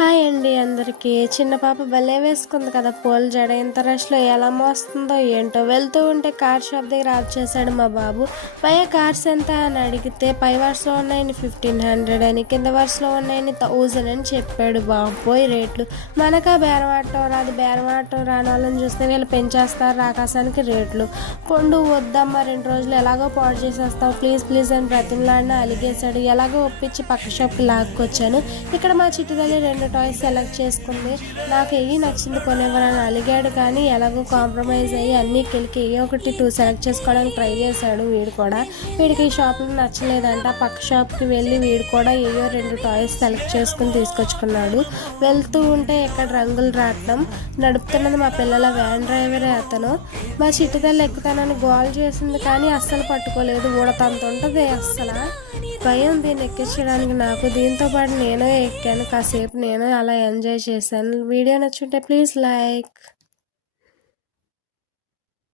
Hi అండి అందరికీ. చిన్న పాప భలే వేసుకుంది కదా పూల జడ. ఇంత రష్లో ఎలా మోస్తుందో ఏంటో. వెళ్తూ ఉంటే కార్ షాప్ దగ్గర ఆఫ్ చేశాడు మా బాబు. పైగా కార్స్ ఎంత అని అడిగితే పై వరుసలో ఉన్నాయని 1500 అని, కింద వరుసలో ఉన్నాయని 1000 అని చెప్పాడు. బాబోయ్ రేట్లు. మనకా బేరం ఆడటం రాదు. బేరం ఆడటం రాని వాళ్ళని చూస్తే వీళ్ళు పెంచేస్తారు ఆకాశానికి రేట్లు. పొండు వద్దమ్మా, 2 రోజులు ఎలాగో పాడు చేసేస్తావు, ప్లీజ్ ప్లీజ్ అని బ్రతిమలాడిన అలిగేశాడు. ఎలాగో ఒప్పించి పక్క షాప్కి లాక్కొచ్చాను. ఇక్కడ మా చిట్టుదల్లి 2 టాయ్స్ సెలెక్ట్ చేసుకుంది. నాకు ఏవి నచ్చింది కొనివ్వరని అలిగాడు, కానీ ఎలాగో కాంప్రమైజ్ అయ్యి అన్నీ కెలికి ఏ ఒకటి 2 సెలెక్ట్ చేసుకోవడానికి ట్రై చేశాడు. వీడు కూడా వీడికి ఈ షాప్లో నచ్చలేదంట. పక్క షాప్కి వెళ్ళి వీడు కూడా ఏయో 2 టాయ్స్ సెలెక్ట్ చేసుకుని తీసుకొచ్చుకున్నాడు. వెళ్తూ ఉంటే ఇక్కడ రంగులు రాట్నం నడుపుతున్నది మా పిల్లల వ్యాన్ డ్రైవరే అతను. మా చిట్టుదల్లి ఎక్కుతానని గోల్ చేసింది, కానీ అస్సలు పట్టుకోలేదు. ఊడతంత ఉంటుంది అస్సలు. భయం దీన్ని ఎక్కించడానికి నాకు. దీంతో పాటు నేను ఎక్కాను. కాసేపు నేను అలా ఎంజాయ్ చేశాను. వీడియో నచ్చుంటే ప్లీజ్ లైక్.